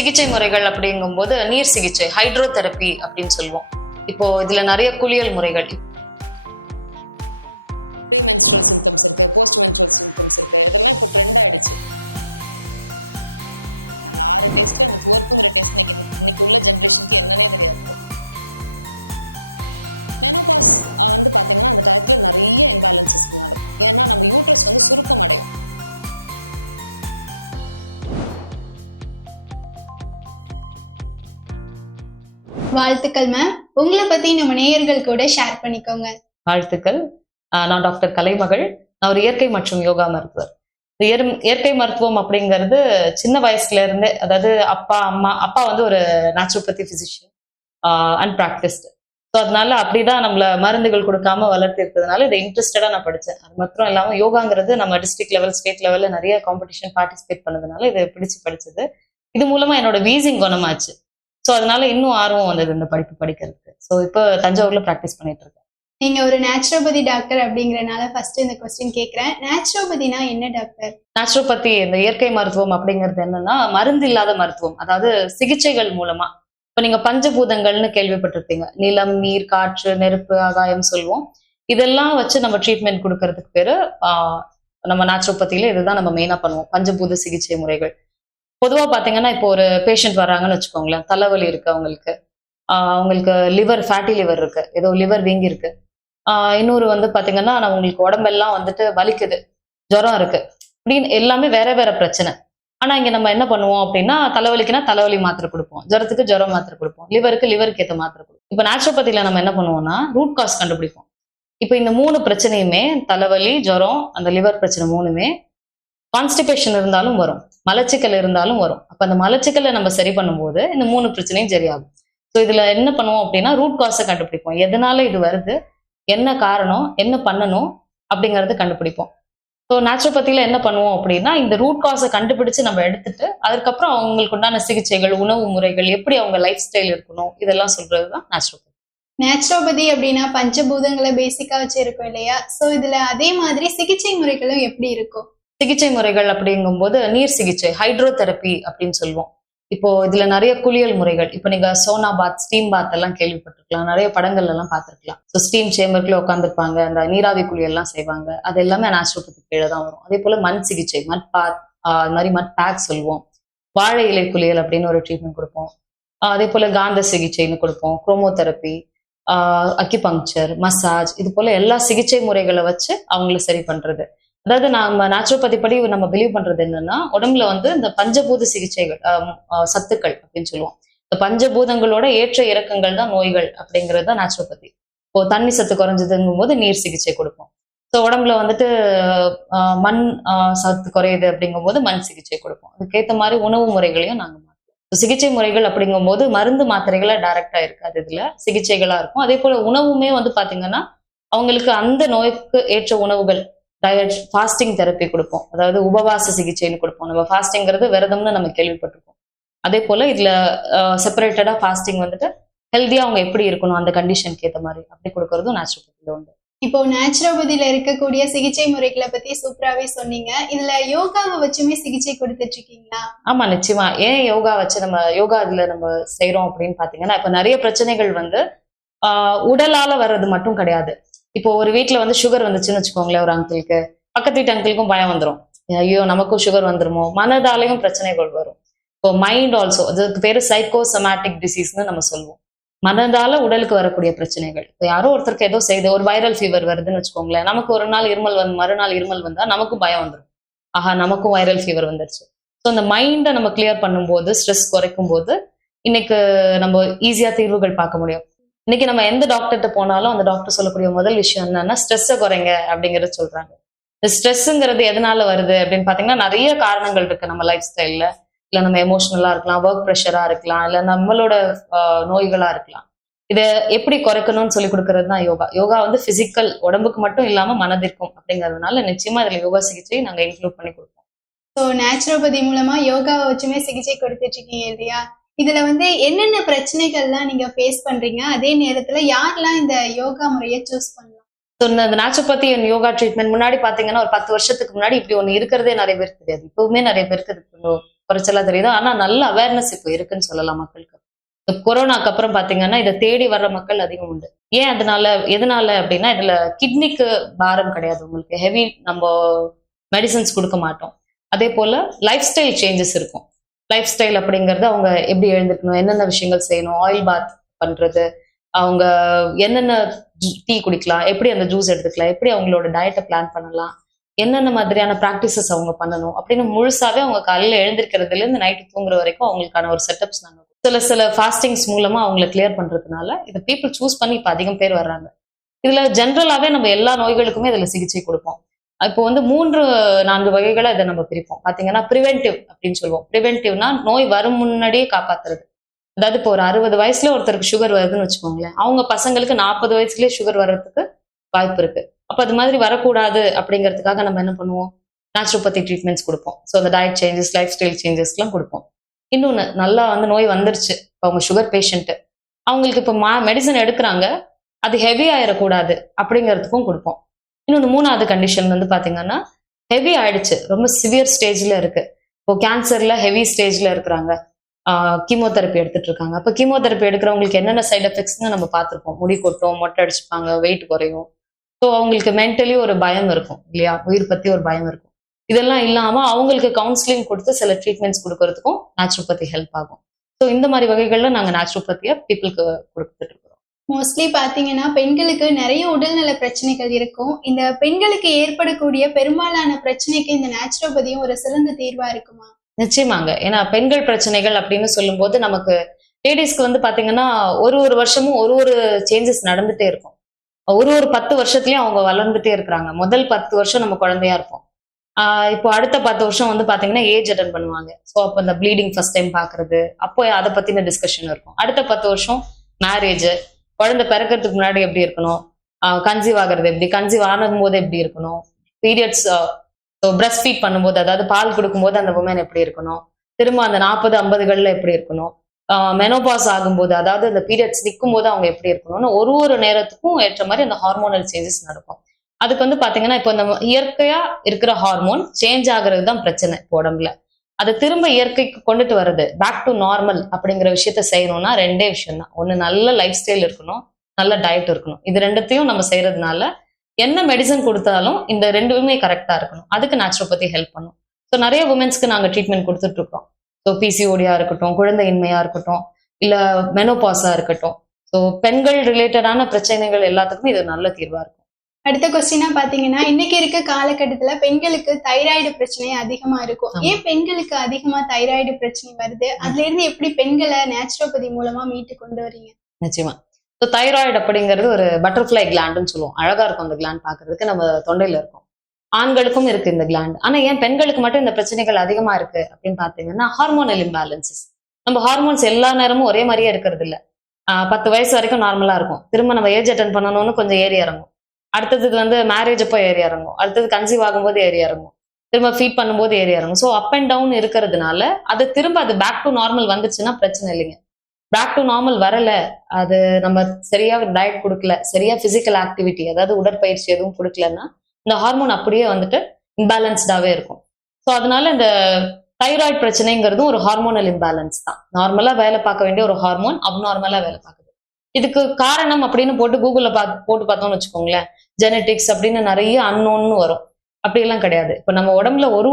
சிகிச்சை முறைகள் அப்படிங்கும்போது நீர் சிகிச்சை, ஹைட்ரோதெரப்பி அப்படின்னு சொல்லுவோம். இப்போ இதுல நிறைய குளியல் முறைகள், ப்ரீமென்ஸ்ட்ரல் சிம்டம்ஸ் இருக்கு, போஸ்ட் மென்ஸ்ட்ரல் சிம்டம்ஸ் இருக்கு, இதெல்லாம் இப்போ ட்ரெண்ட் ஆயிடுச்சு. அந்த 6 டேஸ்ட்ல அந்த துவர்ப்புங்கிற டேஸ்ட் இன்னைக்கு உள்ள ஜென்ரேஷனுக்கு என்னன்னே தெரியாது. மெனோபாஸ் வந்து பாத்தீங்கன்னா அந்த டயத்துல நிறைய இம்பேலன்சஸ் நடக்கும். ஏன்னா நம்ம யூட்ரஸ் வந்து சுருக்கம் அடையும். வாழ்த்துக்கள் மேம். உங்களை பத்தி நம்ம நேயர்கள் கூட ஷேர் பண்ணிக்கோங்க. வாழ்த்துக்கள். நான் டாக்டர் கலைமகள். நான் ஒரு இயற்கை மற்றும் யோகா மருத்துவர். இயற்கை மருத்துவம் அப்படிங்கிறது சின்ன வயசுல இருந்தே, அதாவது அப்பா வந்து ஒரு naturopathy physician and practised. So அதனால அப்படிதான் நம்மள மருந்துகள் கொடுக்காம வளர்த்து இருக்கிறதுனால இதை இன்ட்ரெஸ்டடா நான் படித்தேன். அது மாத்திரம் இல்லாமல் யோகாங்கிறது நம்ம டிஸ்ட்ரிக்ட் லெவல், ஸ்டேட் லெவல்ல நிறைய காம்படிஷன் பார்ட்டிசிபேட் பண்ணதுனால இதை பிடிச்சு படிச்சது. இது மூலமா என்னோட வீசிங் குணமாச்சு. ஸோ அதனால இன்னும் ஆர்வம் வந்தது இந்த படிப்பு படிக்கிறதுக்கு. ஸோ இப்போ தஞ்சாவூர்ல ப்ராக்டிஸ் பண்ணிட்டு இருக்கேன். நீங்க ஒரு நேச்சுரோபதி டாக்டர் அப்படிங்கறனால ஃபர்ஸ்ட் இந்த கொஸ்டின் கேட்கிறேன். நேச்சுரோபதினா என்ன டாக்டர்? நேச்சுரோபதி, இந்த இயற்கை மருத்துவம் அப்படிங்கிறது என்னன்னா மருந்து இல்லாத மருத்துவம், அதாவது சிகிச்சைகள் மூலமா. இப்ப நீங்க பஞ்சபூதங்கள்னு கேள்விப்பட்டிருப்பீங்க. நிலம், நீர், காற்று, நெருப்பு, ஆகாயம் சொல்லுவோம். இதெல்லாம் வச்சு நம்ம ட்ரீட்மெண்ட் கொடுக்கறதுக்கு பேரு நம்ம நேச்சுரோபதியில இதுதான் நம்ம மெயினா பண்ணுவோம், பஞ்சபூத சிகிச்சை முறைகள். பொதுவா பாத்தீங்கன்னா இப்போ ஒரு பேஷண்ட் வர்றாங்கன்னு வச்சுக்கோங்களேன், தலைவலி இருக்கு அவங்களுக்கு, அவங்களுக்கு லிவர், ஃபேட்டி லிவர் இருக்கு, ஏதோ லிவர் வீங்கி இருக்கு. இன்னொரு வந்து பாத்தீங்கன்னா உங்களுக்கு உடம்பெல்லாம் வந்துட்டு வலிக்குது, ஜுரம் இருக்கு, அப்படின்னு எல்லாமே வேற வேற பிரச்சனை. ஆனா இங்க நம்ம என்ன பண்ணுவோம் அப்படின்னா, தலைவலிக்குன்னா தலைவலி மாத்திரை கொடுப்போம், ஜுரத்துக்கு ஜுரம் மாத்திரை கொடுப்போம், லிவருக்கு ஏற்ற மாத்திரை கொடுப்போம். இப்ப நேச்சுரோபதியில நம்ம என்ன பண்ணுவோம்னா ரூட் காஸ் கண்டுபிடிப்போம். இப்ப இந்த 3 பிரச்சனையுமே, தலைவலி, ஜுரம், அந்த லிவர் பிரச்சனை 3மே, கான்ஸ்டிபேஷன் இருந்தாலும் வரும், மலச்சிக்கல் இருந்தாலும் வரும். அப்ப அந்த மலச்சிக்கலை நம்ம சரி பண்ணும்போது இந்த 3 பிரச்சனையும் சரியாகும். ஸோ இதுல என்ன பண்ணுவோம் அப்படின்னா ரூட் காஸை கண்டுபிடிப்போம். எதனால இது வருது, என்ன காரணம், என்ன பண்ணணும் அப்படிங்கறது கண்டுபிடிப்போம். ஸோ நேச்சுரோபதியில என்ன பண்ணுவோம் அப்படின்னா இந்த ரூட் காஸை கண்டுபிடிச்சு நம்ம எடுத்துட்டு அதுக்கப்புறம் அவங்களுக்கு உண்டான சிகிச்சைகள், உணவு முறைகள், எப்படி அவங்க லைஃப் ஸ்டைல் இருக்கணும், இதெல்லாம் சொல்றதுதான் நேச்சுரோபதி. நேச்சுரோபதி அப்படின்னா பஞ்சபூதங்களை பேசிக்கா வச்சு இருக்கும் இல்லையா? சோ இதுல அதே மாதிரி சிகிச்சை முறைகளும் எப்படி இருக்கும்? சிகிச்சை முறைகள் அப்படிங்கும்போது நீர் சிகிச்சை, ஹைட்ரோதெரப்பி அப்படின்னு சொல்லுவோம். இப்போ இதுல நிறைய குளியல் முறைகள், இப்போ நீங்க சோனா பாத், ஸ்டீம் பாத் எல்லாம் கேள்விப்பட்டிருக்கலாம், நிறைய படங்கள்ல எல்லாம் பார்த்திருக்கலாம். ஸோ ஸ்டீம் சேம்பருக்குள்ள உட்காந்துருப்பாங்க, அந்த நீராவி குளியல் எல்லாம் செய்வாங்க. அது எல்லாமே நேச்சுரோபதி கீழே தான் வரும். அதே போல மண் சிகிச்சை, மட் பாத், அது மாதிரி மட் பேக் சொல்லுவோம். வாழை இலை குளியல் அப்படின்னு ஒரு ட்ரீட்மெண்ட் கொடுப்போம். அதே போல காந்த சிகிச்சைன்னு கொடுப்போம், குரோமோதெரப்பி, அக்கிபங்க்சர், மசாஜ், இது போல எல்லா சிகிச்சை முறைகளை வச்சு அவங்களை சரி பண்றது. அதாவது நம்ம நேச்சுரோபதி படி நம்ம பிலீவ் பண்றது என்னன்னா, உடம்புல வந்து இந்த பஞ்சபூத சிகிச்சைகள், சத்துக்கள் அப்படின்னு சொல்லுவோம். இந்த பஞ்சபூதங்களோட ஏற்ற இறக்கங்கள் தான் நோய்கள் அப்படிங்கிறது தான் நேச்சுரோபதி. இப்போ தண்ணி சத்து குறைஞ்சதுங்கும் போது நீர் சிகிச்சை கொடுப்போம். ஸோ உடம்புல வந்துட்டு மண் சத்து குறையுது அப்படிங்கும் போது மண் சிகிச்சை கொடுப்போம். அதுக்கேற்ற மாதிரி உணவு முறைகளையும் நாங்க மாற்றுவோம். சிகிச்சை முறைகள் அப்படிங்கும் போது மருந்து மாத்திரைகளா டைரக்டா இருக்காது, இதுல சிகிச்சைகளா இருக்கும். அதே போல உணவுமே வந்து பாத்தீங்கன்னா அவங்களுக்கு அந்த நோய்க்கு ஏற்ற உணவுகள், டயட், ஃபாஸ்டிங் தெரப்பி கொடுப்போம், அதாவது உபவாச சிகிச்சைன்னு கொடுப்போம். நம்ம ஃபாஸ்டிங்கிறது விரதம்னு நம்ம கேள்விப்பட்டிருக்கோம். அதே போல இதுல செப்பரேட்டடா ஃபாஸ்டிங் வந்துட்டு ஹெல்தியா அவங்க எப்படி இருக்கணும் அந்த கண்டிஷனுக்கு ஏற்ற மாதிரி அப்படி கொடுக்கறதும் நேச்சுரோபதியில உண்டு. இப்போ நேச்சுரோபதியில இருக்கக்கூடிய சிகிச்சை முறைகளை பத்தி சூப்பராவே சொன்னீங்க. இதுல யோகாவை வச்சுமே சிகிச்சை கொடுத்துட்டு இருக்கீங்களா? ஆமா, நிச்சயமா. ஏன் யோகா வச்சு நம்ம யோகா இதுல நம்ம செய்யறோம் அப்படின்னு பாத்தீங்கன்னா, இப்ப நிறைய பிரச்சனைகள் வந்து உடலால வர்றது மட்டும் கிடையாது. இப்போ ஒரு வீட்டுல வந்து சுகர் வந்துச்சுன்னு வச்சுக்கோங்களேன், ஒரு அங்கிளுக்கு, பக்கத்து வீட்டு அங்கிளுக்கும் பயம் வந்துடும், ஐயோ நமக்கும் சுகர் வந்துருமோ. மனதாலையும் பிரச்சனைகள் வரும். இப்போ மைண்ட் ஆல்சோ, அதுக்கு பேரு சைக்கோசோமேட்டிக் டிசீஸ்ன்னு நம்ம சொல்லுவோம். மனதால உடலுக்கு வரக்கூடிய பிரச்சனைகள். இப்போ யாரோ ஒருத்தருக்கு ஏதோ செய்து ஒரு வைரல் ஃபீவர் வருதுன்னு வச்சுக்கோங்களேன், நமக்கு ஒரு நாள் இருமல் வந்து மறுநாள் இருமல் வந்தா நமக்கும் பயம் வந்துடும், ஆஹா நமக்கும் வைரல் ஃபீவர் வந்துருச்சு. ஸோ அந்த மைண்டை நம்ம கிளியர் பண்ணும்போது, ஸ்ட்ரெஸ் குறைக்கும் போது இன்னைக்கு நம்ம ஈஸியா தீர்வுகள் பார்க்க முடியும். இன்னைக்கு நம்ம எந்த டாக்டர்கிட்ட போனாலும் அந்த டாக்டர் சொல்லக்கூடிய முதல் விஷயம் என்னன்னா ஸ்ட்ரெஸ்ஸை குறைங்க அப்படிங்கறத சொல்றாங்க. இந்த ஸ்ட்ரெஸ்ஸுங்கிறது எதனால வருது அப்படின்னு பாத்தீங்கன்னா நிறைய காரணங்கள் இருக்கு நம்ம லைஃப் ஸ்டைல்ல. இல்ல நம்ம எமோஷனலா இருக்கலாம், ஒர்க் ப்ரெஷரா இருக்கலாம், இல்ல நம்மளோட நோய்களா இருக்கலாம். இதை எப்படி குறைக்கணும்னு சொல்லி கொடுக்கறது தான் யோகா. யோகா வந்து பிசிக்கல் உடம்புக்கு மட்டும் இல்லாம மனதிற்கும் அப்படிங்கிறதுனால நிச்சயமா இதுல யோகா சிகிச்சை நாங்க இன்க்ளூட் பண்ணி கொடுப்போம். ஸோ நேச்சுரோபதி மூலமா யோகாவை வச்சுமே சிகிச்சை கொடுத்துட்டு இருக்கீங்க இல்லையா? இதுல வந்து என்னென்ன பிரச்சனைகள்லாம் நீங்க ஃபேஸ் பண்றீங்க, அதே நேரத்துல யாரெல்லாம் இந்த யோகா முறையை சூஸ் பண்ணலாம்? இந்த நேச்சுரோபதி அண்ட் யோகா ட்ரீட்மெண்ட் முன்னாடி பாத்தீங்கன்னா ஒரு 10 வருஷத்துக்கு முன்னாடி இப்படி ஒண்ணு இருக்கிறதே நிறைய பேருக்கு தெரியாது. இப்பவுமே நிறைய பேருக்கு குறைச்சலா தெரியுது. ஆனா நல்ல அவேர்னஸ் இப்போ இருக்குன்னு சொல்லலாம் மக்களுக்கு. இந்த கொரோனாக்கு அப்புறம் பாத்தீங்கன்னா இதை தேடி வர்ற மக்கள் அதிகம் உண்டு. ஏன் எதனால அப்படின்னா இதுல கிட்னிக்கு பாரம் கிடையாது உங்களுக்கு. ஹெவி நம்ம மெடிசன்ஸ் கொடுக்க மாட்டோம். அதே போல லைஃப் ஸ்டைல் சேஞ்சஸ் இருக்கும். லைஃப் ஸ்டைல் அப்படிங்கிறது அவங்க எப்படி எழுந்திருக்கணும், என்னென்ன விஷயங்கள் செய்யணும், ஆயில் பாத் பண்றது, அவங்க என்னென்ன டீ குடிக்கலாம், எப்படி அந்த ஜூஸ் எடுத்துக்கலாம், எப்படி அவங்களோட டயட்டை பிளான் பண்ணலாம், என்னென்ன மாதிரியான ப்ராக்டிசஸ் அவங்க பண்ணணும் அப்படின்னு முழுசாவே அவங்க காலையில எழுந்திருக்கிறதுல இருந்து நைட்டு தூங்குற வரைக்கும் அவங்களுக்கான ஒரு செட்டப்ஸ் நாங்க சில ஃபாஸ்டிங்ஸ் மூலமா அவங்களை கிளியர் பண்றதுனால இதை பீப்புள் சூஸ் பண்ணி இப்ப அதிகம் பேர் வர்றாங்க. இதுல ஜென்ரலாவே நம்ம எல்லா நோய்களுக்குமே இதுல சிகிச்சை கொடுப்போம். இப்போ வந்து 3-4 வகைகளை இதை நம்ம பிரிப்போம். பாத்தீங்கன்னா ப்ரிவென்டிவ் அப்படின்னு சொல்லுவோம். ப்ரிவென்டிவ்னா நோய் வரும் முன்னாடியே காப்பாத்துறது. அதாவது இப்போ ஒரு 60 வயசுல ஒருத்தருக்கு சுகர் வருதுன்னு வச்சுக்கோங்களேன், அவங்க பசங்களுக்கு 40 வயசுலயே சுகர் வர்றதுக்கு வாய்ப்பு இருக்கு. அப்ப அது மாதிரி வரக்கூடாது அப்படிங்கிறதுக்காக நம்ம என்ன பண்ணுவோம், நேச்சுரோபதி ட்ரீட்மெண்ட்ஸ் கொடுப்போம். ஸோ அந்த டயட் சேஞ்சஸ், லைஃப் ஸ்டைல் சேஞ்சஸ்லாம் கொடுப்போம். இன்னொன்னு, நல்லா வந்து நோய் வந்துருச்சு, இப்போ அவங்க சுகர் பேஷண்ட், அவங்களுக்கு இப்போ மெடிசன் எடுக்கிறாங்க, அது ஹெவி ஆயிடக்கூடாது அப்படிங்கிறதுக்கும் கொடுப்போம். இன்னொன்று 3வது கண்டிஷன் வந்து பாத்தீங்கன்னா ஹெவி ஆயிடுச்சு, ரொம்ப சிவியர் ஸ்டேஜ்ல இருக்கு. இப்போ கேன்சர்ல ஹெவி ஸ்டேஜ்ல இருக்கிறாங்க, கீமோதெரப்பி எடுத்துட்டு இருக்காங்க. அப்போ கீமோதெரப்பி எடுக்கிறவங்களுக்கு என்னென்ன சைட் எஃபெக்ட்ஸ்னு நம்ம பார்த்துருப்போம். முடி கொட்டும், மொட்டை அடிச்சுப்பாங்க, வெயிட் குறையும். ஸோ அவங்களுக்கு மென்டலி ஒரு பயம் இருக்கும் இல்லையா, உயிர் பத்தி ஒரு பயம் இருக்கும். இதெல்லாம் இல்லாம அவங்களுக்கு கவுன்சிலிங் கொடுத்து சில ட்ரீட்மெண்ட்ஸ் கொடுக்கறதுக்கும் நேச்சுரோபதி ஹெல்ப் ஆகும். ஸோ இந்த மாதிரி வகைகள்ல நாங்க நேச்சுரோபதியை பீப்புளுக்கு கொடுத்துட்டு இருக்கோம். மோஸ்ட்லி பாத்தீங்கன்னா பெண்களுக்கு நிறைய உடல்நல பிரச்சனைகள் இருக்கும். இந்த பெண்களுக்கு ஏற்படக்கூடிய பெரும்பாலான பிரச்சனைக்கு இந்த நேச்சுரோபதியும் ஒரு சிறந்த தீர்வா இருக்குமா? நிச்சயமாங்க. ஏன்னா பெண்கள் பிரச்சனைகள் அப்படின்னு சொல்லும்போது நமக்கு லேடிஸ்க்கு வந்து பாத்தீங்கன்னா ஒரு வருஷமும் ஒரு சேஞ்சஸ் நடந்துட்டே இருக்கும். ஒரு 10 வருஷத்துலயும் அவங்க வளர்ந்துட்டே இருக்கிறாங்க. முதல் 10 வருஷம் நம்ம குழந்தையா இருப்போம். இப்போ அடுத்த 10 வருஷம் வந்து பாத்தீங்கன்னா ஏஜ் அட்டன் பண்ணுவாங்க. ஸோ அப்போ இந்த ப்ளீடிங் ஃபர்ஸ்ட் டைம் பாக்குறது, அப்போ அதை பத்தின டிஸ்கஷன் இருக்கும். அடுத்த 10 வருஷம் மேரேஜ், குழந்தை பிறக்கிறதுக்கு முன்னாடி எப்படி இருக்கணும், கன்சீவ் ஆகிறது எப்படி, கன்சீவ் ஆனும் போது எப்படி இருக்கணும், பீரியட்ஸ் பிரஸ்ட் ஃபீட் பண்ணும்போது, அதாவது பால் கொடுக்கும்போது அந்த உமன் எப்படி இருக்கணும், திரும்ப அந்த 40-50கள்ல எப்படி இருக்கணும், மெனோபாஸ் ஆகும்போது, அதாவது அந்த பீரியட்ஸ் நிற்கும் போது அவங்க எப்படி இருக்கணும்னு ஒரு நேரத்துக்கும் ஏற்ற மாதிரி அந்த ஹார்மோனல் சேஞ்சஸ் நடக்கும். அதுக்கு வந்து பாத்தீங்கன்னா இப்போ நம்ம இயற்கையா இருக்கிற ஹார்மோன் சேஞ்ச் ஆகுறது தான் பிரச்சனை இப்போ உடம்புல. அதை திரும்ப இயற்கைக்கு கொண்டுட்டு வர்றது, பேக் டு நார்மல் அப்படிங்கிற விஷயத்த செய்யணும்னா 2 விஷயம் தான். ஒண்ணு, நல்ல லைஃப் ஸ்டைல் இருக்கணும், நல்ல டயட் இருக்கணும். இது 2த்தையும் நம்ம செய்யறதுனால என்ன மெடிசன் கொடுத்தாலும் இந்த 2மே கரெக்டா இருக்கணும். அதுக்கு நேச்சுரோபதி ஹெல்ப் பண்ணும். ஸோ நிறைய உமன்ஸ்க்கு நாங்க ட்ரீட்மெண்ட் கொடுத்துட்டு இருக்கோம். ஸோ பிசிஓடியா இருக்கட்டும், குழந்தையின்மையா இருக்கட்டும், இல்ல மெனோபாஸா இருக்கட்டும். ஸோ பெண்கள் ரிலேட்டடான பிரச்சனைகள் எல்லாத்துக்குமே இது நல்ல தீர்வா இருக்கும். அடுத்த கொஸ்டினா பாத்தீங்கன்னா, இன்னைக்கு இருக்க காலகட்டத்துல பெண்களுக்கு தைராய்டு பிரச்சனை அதிகமா இருக்கும். ஏன் பெண்களுக்கு அதிகமா தைராய்டு பிரச்சனை வருது? அதுல இருந்து எப்படி பெண்களை நேச்சுரோபதி மூலமா மீட்டு கொண்டு வரீங்க? நிச்சயமா. ஸோ தைராய்டு அப்படிங்கிறது ஒரு பட்டர்ஃபிளை கிளாண்டுன்னு சொல்லுவோம். அழகா இருக்கும் அந்த கிளாண்ட் பாக்குறதுக்கு, நம்ம தொண்டையில இருக்கும். ஆண்களுக்கும் இருக்கு இந்த கிளாண்ட். ஆனா ஏன் பெண்களுக்கு மட்டும் இந்த பிரச்சனைகள் அதிகமா இருக்கு அப்படின்னு பாத்தீங்கன்னா, ஹார்மோனல் இம்பேலன்சஸ். நம்ம ஹார்மோன்ஸ் எல்லா நேரமும் ஒரே மாதிரியே இருக்கிறது இல்ல. 10 வயசு வரைக்கும் நார்மலா இருக்கும். திரும்ப நம்ம ஏஜ் அட்டன் பண்ணணும்னு கொஞ்சம் ஏறி இறங்கும். அடுத்தது வந்து மேரேஜ் அப்போ ஏறி இறங்கும். அடுத்தது கன்சீவ் ஆகும்போது ஏறி இறங்கும். திரும்ப ஃபீட் பண்ணும்போது ஏறி இறங்கும். ஸோ அப் அண்ட் டவுன் இருக்கிறதுனால அது திரும்ப அது பேக் டு நார்மல் வந்துச்சுன்னா பிரச்சனை இல்லைங்க. பேக் டு நார்மல் வரல, அது நம்ம சரியா டயட் கொடுக்கல, சரியா பிசிக்கல் ஆக்டிவிட்டி அதாவது உடற்பயிற்சி எதுவும் கொடுக்கலன்னா இந்த ஹார்மோன் அப்படியே வந்துட்டு இம்பேலன்ஸ்டாவே இருக்கும். ஸோ அதனால இந்த தைராய்டு பிரச்சனைங்கிறதும் ஒரு ஹார்மோனல் இம்பேலன்ஸ் தான். நார்மலா வேலை பார்க்க வேண்டிய ஒரு ஹார்மோன் அப்நார்மலா வேலை பார்க்குது. இதுக்கு காரணம் அப்படின்னு போட்டு கூகுள்ல போட்டு பார்த்தோம்னு வச்சுக்கோங்களேன், ஜெனட்டிக்ஸ் அப்படின்னு நிறைய அன்னோன்னு வரும். அப்படியெல்லாம் கிடையாது. இப்ப நம்ம உடம்புல ஒரு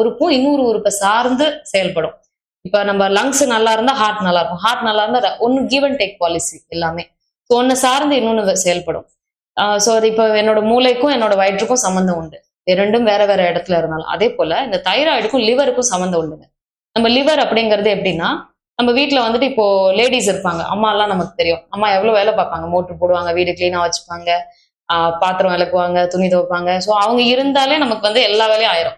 உறுப்பும் இன்னொரு உறுப்பை சார்ந்து செயல்படும். இப்ப நம்ம லங்ஸ் நல்லா இருந்தா ஹார்ட் நல்லா இருக்கும், ஹார்ட் நல்லா இருந்தா ஒன்னு கிவ் அண்ட் டேக் பாலிசி எல்லாமே. ஸோ ஒன்னு சார்ந்து இன்னொன்னு செயல்படும். ஸோ அது இப்போ என்னோட மூளைக்கும் என்னோட வயிற்றுக்கும் சம்மந்தம் உண்டு. ரெண்டும் வேற இடத்துல இருந்தாலும். அதே போல இந்த தைராய்டுக்கும் லிவருக்கும் சம்மந்தம் உண்டுங்க. நம்ம லிவர் அப்படிங்கிறது எப்படின்னா, நம்ம வீட்டுல வந்துட்டு இப்போ லேடிஸ் இருப்பாங்க, அம்மா எல்லாம் நமக்கு தெரியும். அம்மா எவ்வளவு வேலை பார்ப்பாங்க, மோட்டர் போடுவாங்க, வீடு கிளீனா வச்சுப்பாங்க, பாத்திரம் விளக்குவாங்க, துணி துவைப்பாங்க. ஸோ அவங்க இருந்தாலே நமக்கு வந்து எல்லா வேலையும் ஆயிரும்.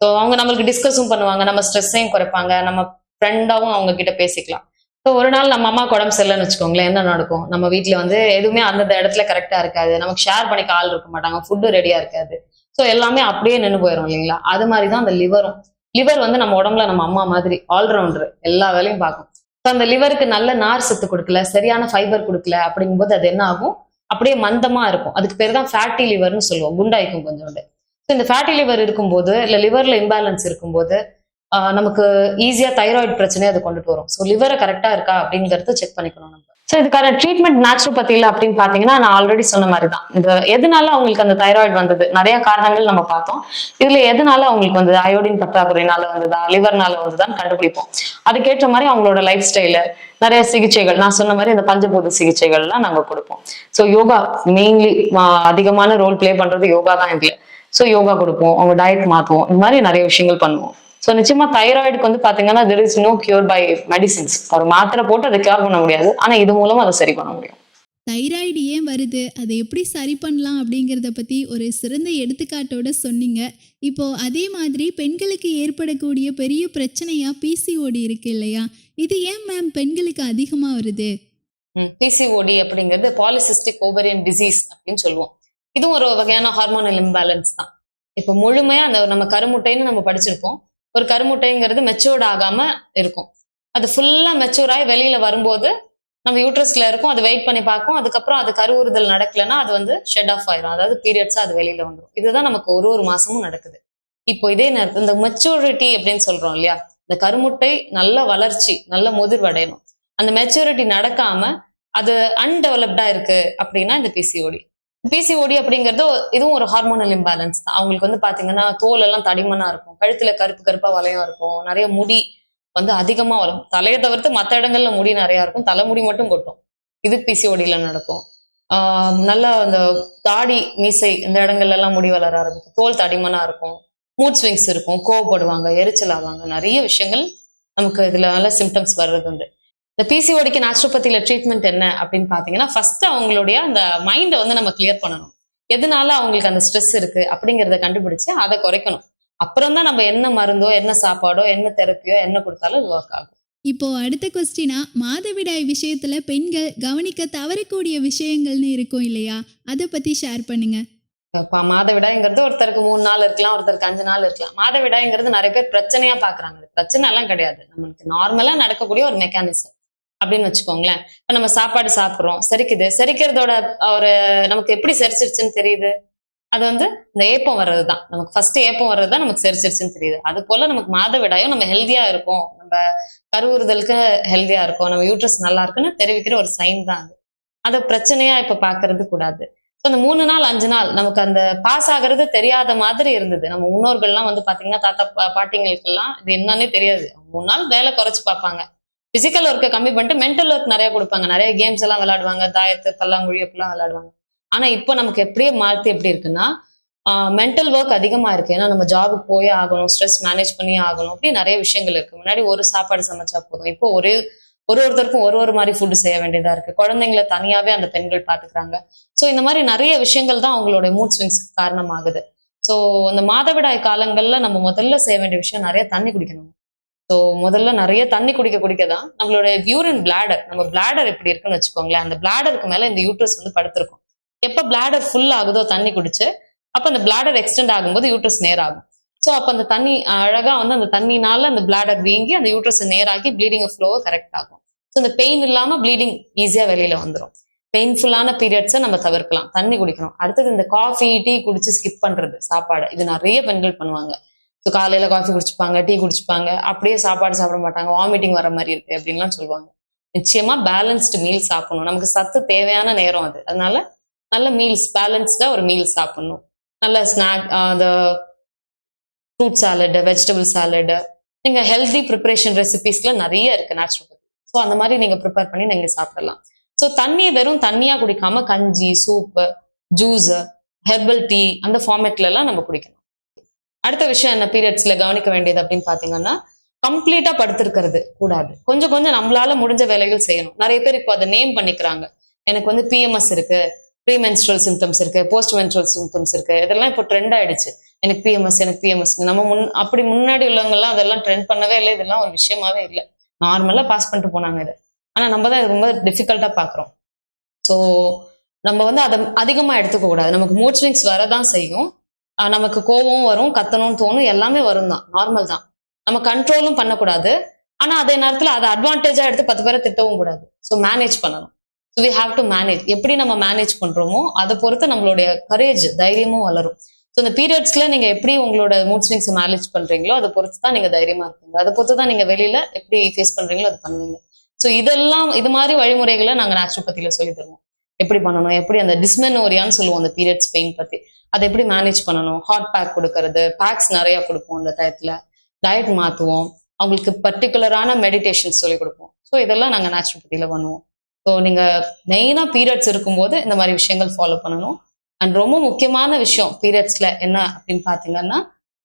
ஸோ அவங்க நம்மளுக்கு டிஸ்கஸும் பண்ணுவாங்க, நம்ம ஸ்ட்ரெஸ்ஸையும் குறைப்பாங்க, நம்ம ஃப்ரெண்டாவும் அவங்க கிட்ட பேசிக்கலாம். ஸோ ஒரு நாள் நம்ம அம்மா உடம்பு சரியில்லைன்னு வச்சுக்கோங்களேன், என்ன நடக்கும், நம்ம வீட்டுல வந்து எதுவுமே அந்தந்த இடத்துல கரெக்டா இருக்காது, நமக்கு ஷேர் பண்ணிக்க ஆள் இருக்க மாட்டாங்க, ஃபுட்டு ரெடியா இருக்காது. ஸோ எல்லாமே அப்படியே நின்று போயிடும் இல்லைங்களா. அது மாதிரிதான் அந்த லிவரும். லிவர் வந்து நம்ம உடம்புல நம்ம அம்மா மாதிரி ஆல்ரவுண்டர், எல்லா வேலையும் பார்க்கும். ஸோ அந்த லிவருக்கு நல்ல நார் சத்து கொடுக்கல, சரியான ஃபைபர் கொடுக்கல அப்படிங்கும்போது அது என்ன ஆகும், அப்படியே மந்தமா இருக்கும். அதுக்கு பேர் தான் ஃபேட்டி லிவர்னு சொல்லுவோம், குண்டாய்க்கும் கொஞ்சோண்டு. ஸோ இந்த ஃபேட்டி லிவர் இருக்கும்போது இல்ல லிவர்ல இம்பேலன்ஸ் இருக்கும்போது நமக்கு ஈஸியா தைராய்டு பிரச்சனையை அது கொண்டுட்டு வரும். ஸோ லிவரை கரெக்டா இருக்கா அப்படிங்கறத செக் பண்ணிக்கணும் நம்ம. ஸோ இதுக்கான ட்ரீட்மெண்ட் நேச்சுரோபதியில அப்படின்னு பாத்தீங்கன்னா நான் ஆல்ரெடி சொன்ன மாதிரி தான். இந்த எதனால அவங்களுக்கு அந்த தைராய்டு வந்தது, நிறைய காரணங்கள் நம்ம பார்த்தோம். இதுல எதனால அவங்களுக்கு வந்து அயோடின் பற்றாக்குறையினால வந்ததா, லிவர்னால வந்ததான்னு கண்டுபிடிப்போம். அதுக்கேற்ற மாதிரி அவங்களோட லைஃப் ஸ்டைலு, நிறைய சிகிச்சைகள், நான் சொன்ன மாதிரி இந்த பஞ்சபூத சிகிச்சைகள்லாம் நாங்க கொடுப்போம். ஸோ யோகா மெயின்லி அதிகமான ரோல் பிளே பண்றது யோகா தான் இதுல. ஸோ யோகா கொடுப்போம், அவங்க டயட் மாத்துவோம், இந்த மாதிரி நிறைய விஷயங்கள் பண்ணுவோம். ஸோ நிச்சயமா தைராய்டுக்கு வந்து பாத்தீங்கன்னா there is no cure by medicines. ஒரு மாத்திரை போட்டு அதை கியூர் பண்ண முடியாது, ஆனா இது மூலமா அதை சரி பண்ண முடியும். தைராய்டு ஏன் வருது, அதை எப்படி சரி பண்ணலாம் அப்படிங்கிறத பற்றி ஒரு சிறந்த எடுத்துக்காட்டோட சொன்னீங்க. இப்போ அதே மாதிரி பெண்களுக்கு ஏற்படக்கூடிய பெரிய பிரச்சனையா பிசிஓடி இருக்கு இல்லையா, இது ஏன் மேம் பெண்களுக்கு அதிகமாக வருது? பிசிஓடி அப்படிங்கிறது பாலிசிஸ்டிக் ஓவரியன் டிசீஸ் அப்படின்னு சொல்லுவோம். இதுவும் ஒரு வகையான ஹார்மோனல் இம்பேலன்ஸ் தான். இப்போ முழுமையா அந்த நம்ம கருமுட்டைன்னு நம்ம படிச்சிருப்போம். ஒரு கருமுட்டைங்கிறது மெச்சூர்ட் ஆகாம இருக்கும். அது ஃபுல்லா மெச்சூர் ஆகி வெளியில வரும்போது நம்ம யூட்ரஸ்ல இருக்கும், அது வெயிட் பண்ணி பார்க்கும். அதுக்கப்புறம் அது கருவுறுதல் நடக்கலைன்னா அது வந்து ஷெட் ஆஃப் ஆயிரும், அதாவது பீரியட்ஸா அது வெளியில வந்துடும். இதுதான் நமக்கு ஒரு மாசமும் நடக்குது. இப்போ இதே நேரத்தில் இந்த மெச்சூரிட்டி அப்படின்னு சொல்றோம் இல்லையா, இந்த கருமுட்டை நல்ல வளர்ச்சி, நல்ல முதிர்வடையணும். அந்த மெச்சூரிட்டி நடக்காம அது அன்டெவலப்டா இருக்கு அப்படின்னா இந்த பிசிஓடி. பிசிஓடி அப்படிங்கிறது இதுவும் ஒரு ஹார்மோனல் இம்பேலன்ஸ் தான். அவங்களுக்கு வந்து பாத்தீங்கன்னா தோல் எல்லாம் தடிமனா இருக்கும், கழுத்துல கருப்பு கருப்பா வளையம் இருக்கும், நிறைய முடி வந்து அதிகமா வரும். தலையை தவிர்த்து மற்ற இடங்கள்ல முடி நிறைய இருக்கும், தலைமுடி மட்டும் கொட்டும். இது பிசிஓடியில நடக்கும். நல்லா அந்த தாடி மீசை இந்த இடங்கள்ல எல்லாம் முடி வளர ஆரம்பிக்கும், தோல் தடிமனா இருக்கும், மூட் ஸ்விங்ஸ் இருக்கும், கோவப்படுவாங்க, எரிச்சல் ஆவாங்க, நிறைய விஷயங்கள் நமக்கு இதுல நல்ல சிம்டம்ஸ் வர்றது உண்டு. இந்த பிசிஓடிக்கு நேச்சுரோபதியில ட்ரீட்மெண்ட் என்ன அப்படின்னு பாத்தீங்கன்னா, ஃபர்ஸ்ட் அவங்களுடைய அந்த மைண்டை வந்து நம்ம கிளியர் பண்ணணும். எதனால அவங்களுக்கு அந்த ஸ்ட்ரெஸ் இருக்கு அப்படிங்கிறத கண்டுபிடிச்சு அதை குறைக்கணும். அப்புறம் தான் நம்ம என்ன மருந்தோ, என்ன சாப்பாடோ, என்ன தெரப்பியோ என்ன கொடுத்தாலும் அது ஒர்க் ஆகும். இப்போ அடுத்த கொஸ்டினா, மாதவிடாய் விஷயத்துல பெண்கள் கவனிக்க தவறக்கூடிய விஷயங்கள்னு இருக்கும் இல்லையா, அதை பத்தி ஷேர் பண்ணுங்க. இப்ப மாதவிடாய்ங்கிறது ஒருத்தருக்கு 3 நாள் இருக்கலாம், ஒருத்தருக்கு 5 நாள் இருக்கலாம். மாதவிடாய்ங்கிறது நிறைய பேர் பிரச்சனையா பாக்குறாங்க. பிரச்சனை எல்லாம் கிடையாது, நம்மளுக்கு நார்மலா நடக்கக்கூடிய ஒரு மெக்கானிசம் அப்படின்னு வச்சுக்கோங்களேன். இப்ப நம்ம சாப்பாடு சாப்பிடுறோம், செரிக்குது, செரிக்கிறதோட ஒரு நமக்கு எப்படி செரிச்சிருச்சுன்னு தெரியுது, அது வந்து இந்த ஏப்பம் வர்றதுதான். நமக்கு ஃபர்ஸ்ட் ஏப்பம் வர்றதுதான் நமக்கு செரிச்சிருச்சுன்னு தெரியுது. அது போல நமக்கு மாதவிடாயும் நம்ம ஹெல்தியா இருக்கும், நம்ம கருவுறுதலுக்கு ஹெல்தியா இருக்கும், நம்ம யூட்ரஸ் நல்லா இருக்குன்னு தெரிவிக்கிற ஒரு சைன் தான் அது. அதை பிரச்சனையா இப்ப பாக்குறது கூடாது. ஸோ அந்த 3 நாள் 5 நாள் நமக்கு அந்த பாஸ் ஆகுறது தெரியாத மாதிரி இருந்தது. நம்ம முன்னோர்கள்லாம் வந்து பாத்தீங்கன்னா தாத்தா பாட்டிங்களுக்கெல்லாம் இது என்னன்னே தெரியாது. 3 நாள் வேலை குறைச்சு பார்ப்பாங்க, பிசிக்கல் ஒர்க்கை கம்மி பண்ணிட்டு மென்டல் ஒர்க் நிறைய கொடுப்பாங்க, நிறைய கேம்ஸ் எல்லாம் விளையாடுவாங்க, தாயத்து பல்லாங்குழி அப்படிலாம் விளையாடுவாங்க. ஆனா இப்போ நமக்கு எப்படியே மாற்றி எப்படி இருக்குன்னா, மென்டல் ஒர்க் அதிகமா இருக்கு. ஏன்னா நம்ம ஜாபுக்கு போயே ஆகணும், ஸ்ட்ரெஸ் மேனேஜ் பண்ணி ஆகணும், அப்படி நிறைய விஷயங்கள் இருக்கு. முன்னாடி ஒரு சாப்பாடு சமைச்சா போதும், இப்போ ஒருத்தருக்கும் ஒரு மாதிரி ஃபுட்டு செய்ய வேண்டியதா இருக்கு. குழந்தைங்களை தனியாவே அந்த பெண்கள் பாத்துக்கிறாங்க. ஸோ இந்த மாதிரி நிறைய விஷயங்கள் தான் அவங்களோட மூட் ஸ்விங்ஸ்க்கு காரணமாகுது. ஸோ இந்த மாதவிடாய் காலங்கள்ல நம்ம முதல்ல செய்ய வேண்டிய விஷயம் நிறைய தண்ணி குடிக்கணும். ஸோ முதல்ல நிறைய தண்ணி குடிக்க தான் நம்மளோட யூரின் பிளாடர், நம்ம பிளாடர் எப்படி இருக்குன்னு வச்சுக்கோங்களேன், அந்த பிளாடருக்கு மேல இந்த யூட்ரஸ் வந்து படுத்திருக்கும். எப்ப பிளாடர் ஃபுல் ஆகுதோ தண்ணி குடிச்சு, அப்ப அந்த பிளாடர் எக்ஸ்டெண்ட் ஆகும்போது யூட்ரஸ் நேராகும். ஸோ அப்ப அந்த தண்ணி அழகா வந்து அந்த தண்ணினால அந்த பிளாடர் வீங்கி அந்த யூட்ரஸ் நேராகி ப்ளீடிங் ஃப்ளோ கரெக்ட் ஆகும். ஸோ இந்த பெயின் இல்லாம ப்ளீடிங் ஈஸியா வெளியில வந்துடும். பெயின்ஃபுல்லான பீரியட்ஸை நம்ம தவிர்க்கலாம், தண்ணி குடிக்கணும். அடுத்தது இந்த காஃபி டீ குடிச்சு ஸ்கிப் பண்றது சாப்பாடு, இது நிறைய பெண்கள் பண்ணுவாங்க. ஸோ காலையில காஃபி குடிச்சுப்பாங்க, டீ குடிச்சுப்பாங்க, அப்படியே சாப்பாடு சாப்பிட மாட்டாங்க, வாமிட்டிங் வர மாதிரி இருக்கு அப்படின்லாம் சொல்லுவாங்க. நிச்சயமா பேலன்ஸ்டு மீல் சாப்பிடணும், நமக்கு சத்து தேவையான நேரம் அது. அதனால நல்ல மீல்ஸ், பேலன்ஸ்டா ஒரு மீல் சாப்பிடணும். நல்ல ஸ்நாக், அந்த ஃப்ரூட் சாலட், வெஜிடபிள் சாலட், நீங்க ஹெல்தி ப்ரிப்பரேஷன் ரெசிபிஸ்ல நிறைய இருக்கு நேச்சுரோபதி. ஸோ அந்த மாதிரி நீங்க ப்ரிப்பேர் பண்ணி நீங்க சாப்பிடலாம். ஸோ தண்ணியை வெறும் தண்ணியா குடிக்காம கஞ்சி, சூப்பு, ஜூஸ், ஹெர்பல் டீ அந்த ஃபார்மேட்ல எல்லாம் நம்ம குடிக்கணும். அடுத்த விஷயம் என்ன பீரியட்ஸ்ல கவனிக்க வேண்டியது அப்படின்னு பாத்தீங்கன்னா, கம்ப்ளீட்டா படுத்திருக்கிறது கூடாது. கொஞ்சம் கொஞ்சம் நம்மளால முடிஞ்ச வேலைகள் செய்யணும். நிறைய பேர் இப்போ அதை நேம் பண்ணிக்கிறாங்க. எனக்கு வந்து பிஎம்எஸ் இருக்கு, ப்ரீ மென்ஸ்ட்ரல் சிம்டம்ஸ் இருக்கு, போஸ்ட் மென்ஸ்ட்ரல் சிம்டம்ஸ் இருக்கு, இதெல்லாம் இப்போ ட்ரெண்ட் ஆயிடுச்சு. எனக்கு பிஎம்எஸ் நம்ம அப்படி முன்னாடி உள்ளவங்க எல்லாம் அதெல்லாம் ட்ரெண்ட் பண்ணவே இல்லை, இதெல்லாம் ஒரு விஷயமாவே இல்லை, நார்மலா பாஸ் பண்ணிட்டு போனாங்க இது. ஆனா நம்ம தான் ரொம்ப டிஃபிகல்ட்டா பாக்குறோம். ஸோ நம்ம வந்து அதை அதிகமா எடுத்துக்க கூடாது. நமக்கு மூட் ஸ்விங்ஸ் வரதான் செய்யும், நமக்கு கோபம் வரும், கத்தணும்னு தோணும், எல்லாமே வரும் தான், நார்மல் தான். நம்ம கண்ட்ரோலும் பண்ணக்கூடாது, ஆனா அதே நேரத்துல அதை அட்வான்டேஜா எடுத்து 10 பேரை திட்டவும் கூடாது. ஸோ மேனேஜ் பண்ணணும். So we have to manage. எப்படி நம்ம மேனேஜ் பண்றோமோ அதை பொறுத்து நம்மளுடைய கரேஜ், தைரியமும் வளரும். ஸோ இந்த பீரியட்ஸ்ல நீங்க எப்படி உங்களோட மூட் ஸ்விங்ஸ் மேனேஜ் பண்றீங்களோ அதை பொறுத்து தான் நீங்க தைரியமா இருப்பீங்க. அதை பொறுத்து தான் நீங்க வெளியில எப்படி ஃபேஸ் பண்றீங்களோ அது பண்ணுவீங்க. ஸோ இதெல்லாம் இது மாதிரி வழிமுறைகளை நாங்க நேச்சுரோபதியில சொல்லி தருவோம். எப்படி பண்ணணும், எப்படி அந்த டிஸ்மெனோரியான்னு சொல்லுவோம் அந்த பீரியட்ஸ் பெயின் பத்தி, அதை எப்படி மேனேஜ் பண்ணணும், ஹாட் பேக் கொடுக்கறது, பேக்ஸ் நிறைய கொடுப்போம் அந்த டயத்துல, டயட் மாத்துவோம், அவங்களுக்கு பர்டிகுலரான மெடிடேஷன்ஸ் சொல்லி கொடுப்போம். ஸோ இதெல்லாம் நாங்க நேச்சுரோபதியில பண்ணுவோம். ஸோ நீங்க மெயினா பீரியட்ஸ் இருக்கும்போது இந்த மாதிரி விஷயங்கள் ஃபாலோ பண்ணணும். அண்ட் ரொம்ப முக்கியமான விஷயம் பீரியட்ஸ்ல என்ன அப்படின்னு பாத்தீங்கன்னா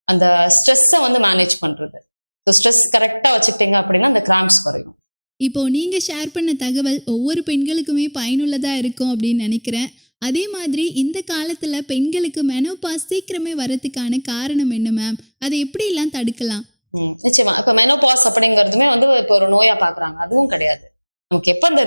அந்த ஸ்ட்ரெஸ்ஸை வந்து மேனேஜ் பண்றது. ஸோ ஸ்ட்ரெஸ் கரெக்டா வச்சுக்கிட்டீங்க அப்படின்னா அந்த கிராம்ஸ் குறையும். இப்போ நீங்க ஷேர் பண்ண தகவல் ஒவ்வொரு பெண்களுக்குமே பயனுள்ளதா இருக்கும் அப்படின்னு நினைக்கிறேன். அதே மாதிரி இந்த காலத்துல பெண்களுக்கு மெனோபாஸ் சீக்கிரமே வரதுக்கான காரணம் என்ன மேம்? அதை எப்படி எல்லாம் தடுக்கலாம்? நிச்சயமா. இப்ப மெனோபாஸ் அப்படிங்கறதுமே வந்து இப்போ ஒரு நோயா பாக்குறாங்க. அதுவும் கிடையாது. நமக்கு எப்ப இந்த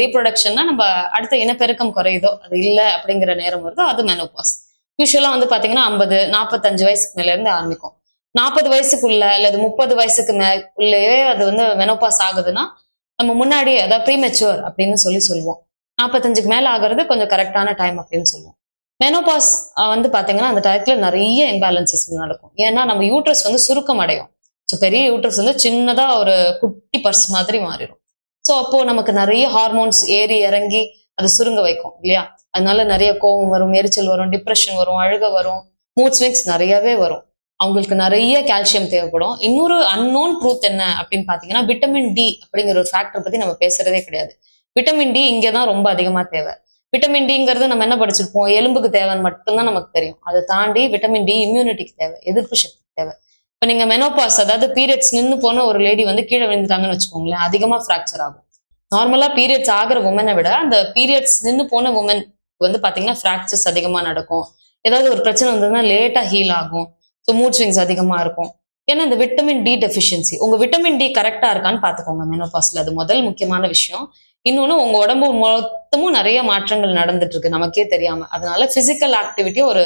ரீப்ரொடக்ஷன்னா நம்ம அடுத்த இனப்பெருக்கம் குறையுதோ, அது இல்ல அப்படிங்கிற நேரம் வருதோ அது மெனோபாஸ். யூஸ்வலா வந்து பாத்தீங்கன்னா 50-45 வயசுக்கு மேல இருந்து ஆரம்பிக்கும். 40 வயசுக்குள்ள அல்லது 30 வயசுக்கு உள்ளேயே அது வந்து மெனோபாஸ் ஆகுதுன்னா நம்ம முன்னாடியே அதாவது ப்ரீமெச்சூர் அப்படின்னு சொல்லுவோம். 45க்கு மேல ஆகுறது கொஞ்சம் கரெக்டான டைம் அப்படின்னு சொல்லுவோம். மெனோபாஸ் வந்து பாத்தீங்கன்னா அந்த டயத்துல நிறைய இம்பேலன்சஸ் நடக்கும். ஏன்னா நம்ம யூட்ரஸ் வந்து சுருக்கம் அடையும். ஸோ பெரிய யூட்ரஸ் வந்து சின்னதா ஒரு குட்டி பர்ஸ் மாதிரி மாறிடும். ஸோ அப்போ நமக்கு நிறைய ஹார்மோன்ஸ் ஏறி இறங்கி அது சுருங்க வைக்கும் இல்லையா? அதனால நிறைய கோவம் வரும், எரிச்சல் வரும், டிப்ரெஷன் வரும், அழுக வரும், மூட் ஸ்விங்ஸ் நிறையவே வரும். அவங்களுக்கு நிறைய கால்சியம் தேவைப்படும். இன்னொரு அன்னோன் ட்ரூத் என்ன அப்படின்னு பாத்தீங்கன்னா விட்டமின் டி அப்படிங்கிற ஒரு ஃபேக்டர் பத்தி நம்ம பேசுறதே கிடையாது. விட்டமின் டி இங்கதான் ரொம்ப அதிகமா தேவை. விட்டமின் டிங்கிறது நம்ம என்ன படிச்சிருப்போம், எலும்புக்கு தேவைன்னு மட்டும்தான் நமக்கு தெரியும். அதை தாண்டி விட்டமின் டி இம்யூனிட்டிக்கு தேவை, எதிர்ப்பு சக்திக்கு தேவை. இப்ப நீங்க மெனோபாஸ் அதாவது பீரியட்ஸ் நின்று போன ஒரு லேடி வந்து கீழே விழுந்துட்டாங்கன்னு வச்சுக்கோங்களேன், அதிகமா ஃப்ராக்சர் ஆகும். நார்மலா பீரியட்ஸ் ஆகிற உமனை விட அந்த பீரியட்ஸ் நின்று போன உமன் வந்து பாத்தீங்கன்னா ஃப்ராக்சர்ஸ் அதிகமா நடக்கும். ஏதாவது ஒரு பிரச்சனை வந்ததுன்னா லேட்டா ஹீல் ஆகும். ஸோ மூட் ஸ்விங்ஸ் அதிகமா இருக்கும். ஏன்னா இந்த விட்டமின் டி டெஃபிஷியன்சி, உங்க விட்டமின் டி கரெக்டா இருக்கான்னு பாத்துக்கோங்க மெனோபாஸ்ல. அது முதல் முக்கியமான விஷயம். இன்னொன்னு உங்க உடம்பு மொத்தமும் நிறைய மாற்றங்கள் நடந்துட்டு இருக்கு நமக்கே தெரியாம. அதனால பிசிக்கல் ஆக்டிவிட்டி ஒரு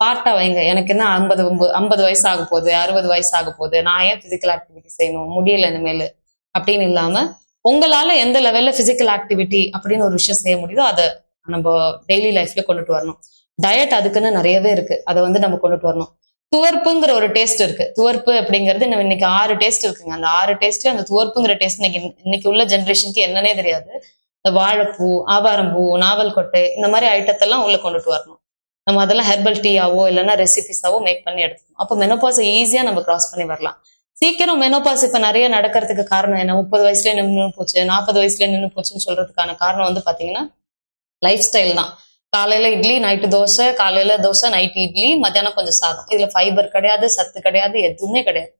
பார்ட்டா வைங்க. எனக்கு என்ன 50 வயசு ஆக போகுது, 60 வயசு ஆக போகுது, நான் ஏன் பிசிக்கல் ஆக்டிவிட்டி செய்யணும், முடியல இனிமேல் அப்படின்னு இல்லாம உங்களால எந்த லெவல்ல பிசிக்கல் ஆக்டிவிட்டி அப்படின்னு ஒரு விஷயம் செய்ய முடியுதோ அதை நம்ம டெய்லி லைஃப்ல கொண்டுட்டு வரணும். டயட் அதுக்குன்னு நிறையவே இருக்கு, அதை வந்து நம்ம கொண்டுட்டு வரணும். துவர்ப்புங்கிற ஒரு டேஸ்ட் இருக்கு. துவர்ப்பு அப்படிங்கிறது நம்ம இன்னைக்கு 6 டேஸ்ட் இருக்குங்க. அந்த 6 டேஸ்ட்ல அந்த துவர்ப்புங்கிற டேஸ்ட் இன்னைக்கு உள்ள ஜென்ரேஷனுக்கு என்னன்னே தெரியாது. இந்த வாழைப்பூ, ஆவாரம்பூ, நாவல் கொட்டை இந்த மாதிரி ஐட்டத்தெல்லாம் உள்ள கொண்டுட்டு வரணும். நம்ம அதெல்லாம் ஹெர்பல் டீயாவோ இல்லைன்னா ரெசிபிஸாவோ மேக் பண்ணி எடுத்துக்கணும். அப்போ மெனோபாஸை ஈஸியா நம்ம கிராஸ் பண்ணி வரலாம். சீக்கிரம் மெனோபாஸ் இப்ப நிறைய நடக்கிறதுக்கு காரணம் என்ன, 30 வயசுல நின்று போச்சு, 40 வயசுல நின்று போச்சுன்னு சொல்றதுக்கான காரணம் வந்து பாத்தீங்கன்னா லைஃப் ஸ்டைல் தான். காலையில இட்லி, நைட்டு தோசை, காலையில தோசை, நைட் இட்லி, மத்தியானம் கொஞ்சம் சாதம். இதுல ஃபைபர் கிடையாது, சத்து கிடையாது, எதுவுமே கிடையாது.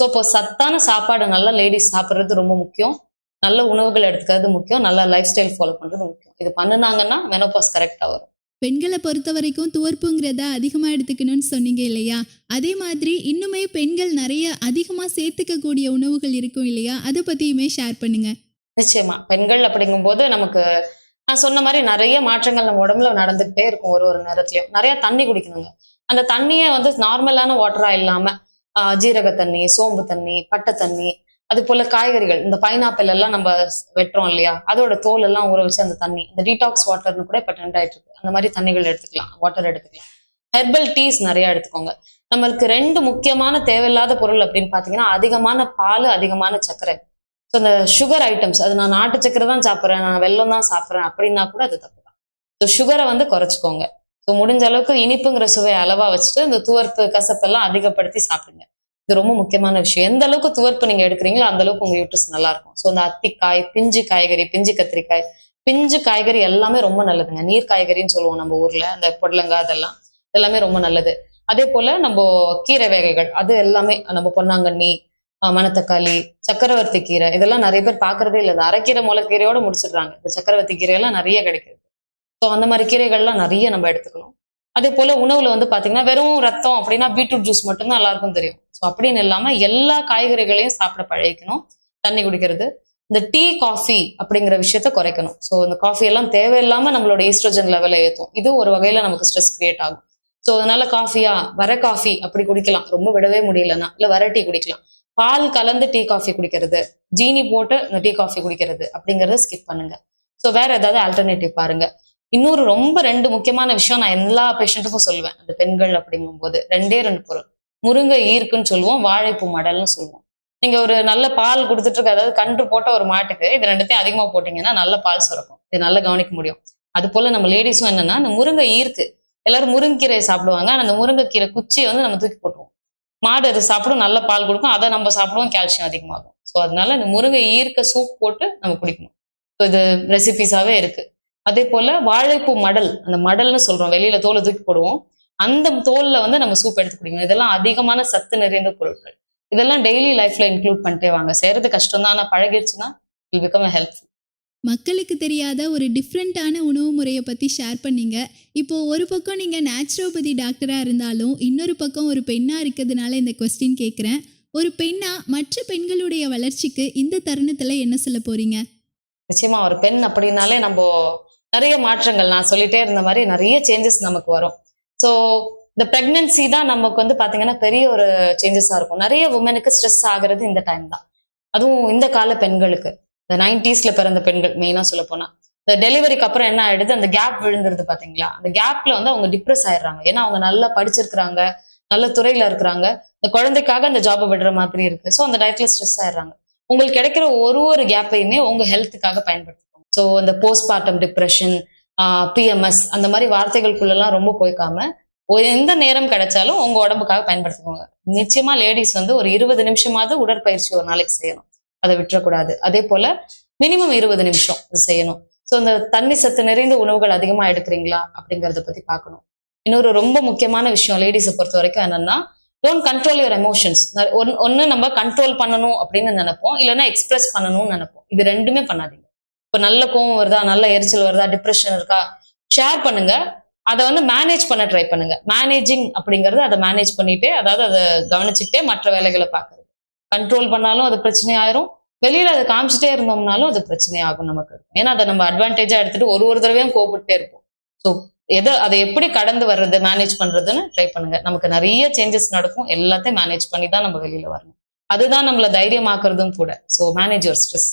ஸோ இப்போ சத்தான சாப்பாடு நல்லா லேடிஸ் சாப்பிட்றது ரொம்ப முக்கியம். நல்ல உணவுகள் எடுத்துக்கிறது முக்கியம். நல்ல லைஃப் ஸ்டைல் ஃபாலோ பண்றது முக்கியம். இது பண்ணுனாங்கன்னா மெனோபாஸ் கரெக்டா வரும். பெண்களை பொறுத்த வரைக்கும் துவர்ப்புங்கிறத அதிகமா எடுத்துக்கணும்னு சொன்னீங்க இல்லையா? அதே மாதிரி இன்னுமே பெண்கள் நிறைய அதிகமா சேர்த்துக்கக்கூடிய உணவுகள் இருக்கும் இல்லையா? அதை பத்தியுமே ஷேர் பண்ணுங்க. நிச்சயமா. பெண்கள் அப்படிங்கும்போது நமக்கு நான் சொன்ன மாதிரி நிறைய மாற்றங்கள் நம்ம உடம்புல நடந்துகிட்டே இருக்கும். ஒரு நேரத்துலயும் நிறைய தண்ணி குடிக்கணுங்க. அந்த தண்ணியை வந்து நார்மலான வாட்டரா இல்லாம ஜீரக தண்ணி, சோம்பு தண்ணி, பட்டை தண்ணி, அது போல காய்கறிகள், இந்த பைனாப்பிள் எல்லாம் நம்ம வெட்டுறோம் இல்லையா, அதோட தோல் எல்லாம் ஊற வச்சு அந்த தண்ணி, இந்த டீடாக்ஸ் வாட்டர்னு கூட இப்ப ட்ரெண்ட் ஆயிட்டு இருக்கு. அந்த மாதிரி தண்ணிகள் எடுத்துக்கலாம், வாட்டர் எடுத்துக்கலாம். ஹெர்பல் டீஸ் நிறைய எடுத்துக்கோங்க. நம்மளுக்கு 2 முக்கியமான தேவையில்லாத பொருள் அப்படின்னு பாத்தீங்கன்னா அதிகமான பால், அதிகமான சர்க்கரை. ஸோ இந்த சுகர் ஐட்டம்ஸ், அது நான் நாட்டு சக்கரை தான் சாப்பிட்றேன், நான் வெல்லம் தான் சாப்பிட்றேன் அப்படின்னா கூட அது தப்பு தான். ஸோ சுகரை வந்து குறைச்சிக்கோங்க. ஸோ முடிஞ்ச அளவுக்கு இனிப்புங்கிற சுவை அளவா வச்சுட்டு இந்த துவர்ப்பு, கசப்பெல்லாம் அதிகப்படுத்தி சாப்பிடுங்க. இது ரொம்ப முக்கியமான விஷயம். எந்த அளவுக்கு துவர்ப்பு நீங்க எடுக்கிறீங்களோ அந்த அளவுக்கு உங்க யூட்ரஸ் நல்லா இருக்கும். ஸோ இந்த அத்திக்காய், பிஞ்சு காய்கறி, பிஞ்சு கத்திரிக்காய், பிஞ்சு காய்கறி எல்லாமே ரொம்ப நல்லதுங்க. நீர் காய்கறின்னு சொல்லுவோம் நம்ம ஊர்ல, அந்த பொடலங்காய், அதெல்லாம் எல்லாமே ரொம்ப நல்லது. அதே போல நம்ம கீரை வகைகள் அது எல்லாமே, நம்ம பொன்னாங்கண்ணி, மணத்தக்காளி, சக்கரவர்த்தி கீரை, இதெல்லாம் நிறைய பேர் பாக்குறதே இல்லை. அரைக்கீரை, முளைக்கீரையோட முடிச்சிடுறாங்க. இந்த சக்கரவர்த்தி கீரை எல்லாம் நிறைய கிடைக்குது. ஸோ அந்த மாதிரி கீரைகள்லாம் நிறைய நம்ம எடுத்துக்கணும். அதே போல உணவுல வந்து பாத்தீங்கன்னா வெறும் ரத்தம் அப்படின்னா பீட்ரூட் ஜூஸ் மட்டும்தான் எல்லாருக்கும் தெரியும். ஸோ அப்படின்னு இல்லாம எல்லா காய்கறிகளையும் சாப்பிட பழகிக்கணும். தண்ணி குடிக்கிறது, இந்த டீ, காஃபி அப்படிங்கிற விஷயத்த குறைக்கணும். ஸோ இந்த காஃபி எல்லாம் தேவையில்லாம நம்மளோட ஈஸ்ட்ரோஜன் லெவலை ஏற்றும். இது ஒரு வகையில நமக்கு ஸ்ட்ரெஸ் கிரியேட் ஆகும். ஸோ அதனால காஃபியா, வர காஃபி அப்படி குடிக்கலாம், ரொம்ப விடவே முடியலன்னா, இல்ல வர டீ குடிக்கலாம். பால் கலந்து டீ காஃபி குடிக்கிறது, ஜீனி போட்டு இந்த டீ காஃபி குடிக்கிறது அப்படிங்கறத ஸ்கிப் பண்ணுங்க. ஸோ வேற ஏதாவது ஆல்டர்னேட்டிவ் பாருங்க. இன்னொரு ரொம்ப 2 முக்கியமான விஷயம் நான் எல்லா பேஷண்ட்டுக்கும் சொல்லுவேன். அந்த பெண்கள் அப்படிங்கும்போது 2 பொருள். முருங்கை ஈர்க்குன்னு சொல்லுவோம், வாழைப்பூ மடல்னு சொல்லுவோம். நீங்க ஒரு நல்ல பால் கொடுத்துட்டு இருக்க, அதாவது கன்று போட்ட ஒரு மாட்டுக்கு இது 2த்தையும் அதிகமா போட்டீங்கன்னா நல்ல பால் சுரக்கும். இது நல்லா கவனிக்க முடியும். அது போல நம்ம லேடிஸும் என்னன்னா, அந்த முருங்கை ஈர்க்கு எல்லாரும் முருங்கீரை சாப்பிடுவாங்க. ஆனா அந்த முருங்கைக்கீரை குச்சியை வந்து நம்ம தூக்கி போட்டுருவோம். மாடு அதை சாப்பிடும், நல்ல பால் கொடுக்கும், அதை நம்ம சாப்பிடுவோம், கால்சியம் அதிகமாகும். ஸோ அதனால இந்த முருங்கை ஈர்க்க சூப் போட்டு நம்ம குடிக்கணும். ஸோ இது ரெசிபிஸாவே இருக்கு. அதே போல வாழைப்பூ மடல், அந்த மடல்னு சொல்றோம், வெளியில தோலை தூக்கி போடுவோம், அந்த தோல்ல வந்து நம்ம சூப் எடுத்து குடிக்கணும். இதெல்லாம் அதிகமான சத்து நிறைந்த பொருட்கள். இதெல்லாம் டெய்லி லைஃப்ல இன்க்ளூட் பண்ணிட்டே வாங்க. செய்யறது கஷ்டம் தான், ஆனா பழகிடுச்சுன்னா இல் பிகம் ஹெல்ப்ஃபுல். மக்களுக்கு தெரியாத ஒரு டிஃப்ரெண்ட்டான உணவு முறையை பற்றி ஷேர் பண்ணீங்க. இப்போ ஒரு பக்கம் நீங்கள் நேச்சுரோபதி டாக்டராக இருந்தாலும் இன்னொரு பக்கம் ஒரு பெண்ணாக இருக்கிறதுனால இந்த கொஸ்டின் கேட்குறேன். ஒரு பெண்ணாக மற்ற பெண்களுடைய வளர்ச்சிக்கு இந்த தருணத்தில் என்ன சொல்ல போறீங்க? நிச்சயமா ஒரு பெண் அப்படின்னாலே நம்ம நிறைய மாற்றங்கள், நான் சொல்லிட்டே இருந்த மாதிரி நிறைய சேஞ்சஸ் நமக்கு வரும். ஸோ இந்த பிரெக்னன்சி தான் நமக்கு வந்து பாத்தீங்கன்னா பெரிய ஒரு சேஞ்சஸா இருக்கும். நிறைய உமனுக்கு ஸ்ட்ரெஸ் ஆகுறது இந்த டைம் தான். அதுவும் இந்த கால பெண்களுக்கு, இந்த 90s பிறந்த பெண்கள் மெயினா சொல்ல போனா, இந்த டெலிவரிக்கு அப்புறம் என்ன ஆயிடுது, அந்த கேப் விழுந்துருது பாத்தீங்களா, அந்த கேப்ல வந்து அவங்க டிப்ரெஸ் ஆயிடுறாங்க. ஏன்னா அவங்க நல்லா படிச்சிருக்கிறாங்க, நல்ல துறையில இருக்கிறாங்க, இந்த குழந்தைக்காக அந்த ஜாபை விடுற மாதிரி இருக்கு. ஸோ அந்த டயத்துல ஸ்ட்ரெஸ் ஆயிடுறாங்க. உங்களுக்கு கிடைக்கிற ஒரு கேப்பையுமே உங்க ஹெல்த்துக்காக பயன்படுத்திக்கோங்க. ஸோ இந்த போஸ்ட்மார்ட்டம் டிப்ரெஷன், PMS அந்த மாதிரி வார்த்தைகளுக்குள்ளெல்லாம் ரொம்ப போய்க்காம எந்த நேரம் கிடைச்சாலும் உங்க உடம்புக்காக பயன்படுத்திக்கோங்க. நிச்சயமா லேடிஸ் வந்து ஒரு 20 நிமிஷமாவது உடற்பயிற்சி ஒரு நாளைக்கு செய்யணும், அதை விட்டுறக்கூடாது. அதே போல மினிமம் 20 நிமிஷம் இது செய்யணும். ஸோ இந்த தண்ணி சத்து நிறைந்த உணவுகள் அதிகமா எடுக்கிறீங்களா அப்படிங்கறத பத்தி பார்க்கணும். இன்னொரு ரொம்ப முக்கியமான விஷயம் லேடிஸை பொறுத்த வரைக்கும் என்னன்னா, டோன்ட் கண்ட்ரோல் யுவர் எமோஷன்ஸ். ஒன்னு நம்ம கண்ட்ரோல் பண்ணணும் அப்படின்னு நினைப்போம், இல்லைன்னா எக்ஸ்பிரஸ் பண்ணணும்னு நினைப்போம். இது ரெண்டுமே பண்ணாதீங்க. இப்ப நல்ல கோவம் வருதா, நல்ல எரிச்சல் வருதா, டிப்ரெஷன் இருக்கா, ஷேர் பண்ணுங்க. அதை வந்து மேனேஜ் பண்ண ட்ரை பண்ணுங்க. மேனேஜிங் அப்படிங்கறது அதை மேனேஜ் பண்ணிட்டே, அதாவது அதை கவனிச்சுக்கிட்டே மற்ற வேலைகளை பார்க்கறது. கண்ட்ரோல் பண்ணாலும் அது பிரச்சனை ஆயிரும், வெளியில அதை காமிச்சிட்டே இருந்தோம்னாலும் அது பிரச்சனை ஆகும் நமக்கு. ஏன்னா அதை நம்ம அட்வான்டேஜா எடுத்துட்டு ஒரு தடவையும் கோபிட்டே இருப்போம். ஸோ அதை எப்படி கடந்து வர்றது, மேனேஜ் பண்றதுன்னு ட்ரை பண்ணுங்க. நமக்கு நிறைய சேஞ்சஸ் நடக்கும், எல்லாத்தையும் மேனேஜ் பண்ணி தான் நம்ம வெளியில வரணும். அதுதான் நம்மள தைரியமாக்குறதும் கூட. So manage your stress.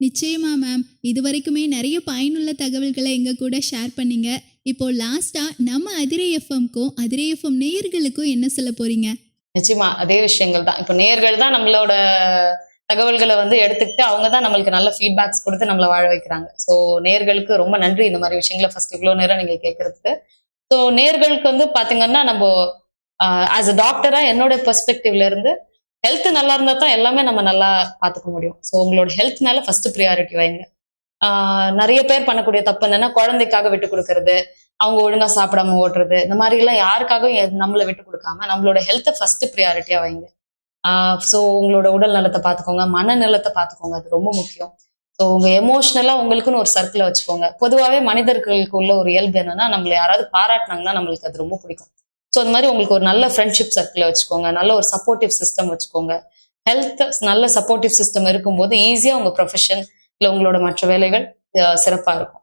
நிச்சயமா மேம், இது வரைக்குமே நிறைய பயனுள்ள தகவல்களை எங்க கூட ஷேர் பண்ணீங்க. இப்போ லாஸ்டா நம்ம அதிரை எஃப்எம்க்கும் அதிரை எஃப்எம் நேயர்களுக்கும் என்ன சொல்ல போறீங்க? நிச்சயமா அதே விஷயங்கள் தான். இப்போ நேயர்கள் தான் நம்மளோட தகவல்களை வந்து எடுத்துக்கிட்டு அவங்க தான் நம்மளுக்கு நல்ல ஃபீட்பேக்ஸ் கொடுத்து நம்மளை வாழ வைக்கிறாங்க. ஸோ நேயர்களுக்கு ரொம்ப நன்றி இந்த மாதிரி விஷயங்களை ஃபர்ஸ்ட் இவ்வளோ நேரம் நீங்க கேட்கறதுக்கு. ஸோ நேயர்களுக்கு வந்து பாத்தீங்கன்னா, நம்ம ஆஸ் அ டாக்டரா என்னோட பெர்ஸ்பெக்டிவ்ல இருந்து ஹெல்த் நல்லா இருந்தா தான் எல்லாமே நம்ம நல்லா பார்த்துக்க முடியும். ஸோ உங்களோட ஹெல்த் மேல ஃபர்ஸ்ட் ப்ரியாரிட்டி வைங்க. நிறைய பேர் பண்ணக்கூடிய தப்பு என்னன்னா, குழந்தைக்காக விட்டு கொடுக்கறது, அவங்க ஒழுங்கா சாப்பிடாம ஓட்டுறது, இந்த மாதிரி எல்லாம் யாருக்காகவும் நம்மளை விட்டு கொடுக்காம நம்மளோட ஹெல்த்தை ஃபர்ஸ்ட் ப்ரியாரிட்டியா வைங்க. ஸோ உங்களோட உடல் நலத்தை பார்த்துக்கோங்க, மனநலத்தை பார்த்துக்கோங்க, அது ரொம்ப முக்கியம். ஸோ உங்க எமோஷனலா உங்களுக்குன்னு ஒரு சர்க்கிளை வச்சுக்கோங்க. பொதுவாகவே மனிதர்களுக்கு உள்ள ஒரு இயல்பு என்னன்னா, நம்மளை யாராவது பாராட்டினாங்கன்னா நம்மளுக்கு அது ரொம்ப பிடிக்கும். ஸோ அந்த மாதிரி உங்களுக்கு ஒரு நல்ல ஃப்ரெண்ட்ஷிப் சர்க்கிளை வச்சுக்கோங்க, நல்ல ஒரு சப்போர்ட்டிவ் சிஸ்டம் வச்சுக்கோங்க. ஹெல்த் நல்ல சப்போர்ட்டிவ் சிஸ்டம் இருக்கும்போது ஈஸியா உங்க ப்ரொஃபஷன் இல்லை உங்களோட மற்ற வேலைகள் சிறப்பா இருக்கும்.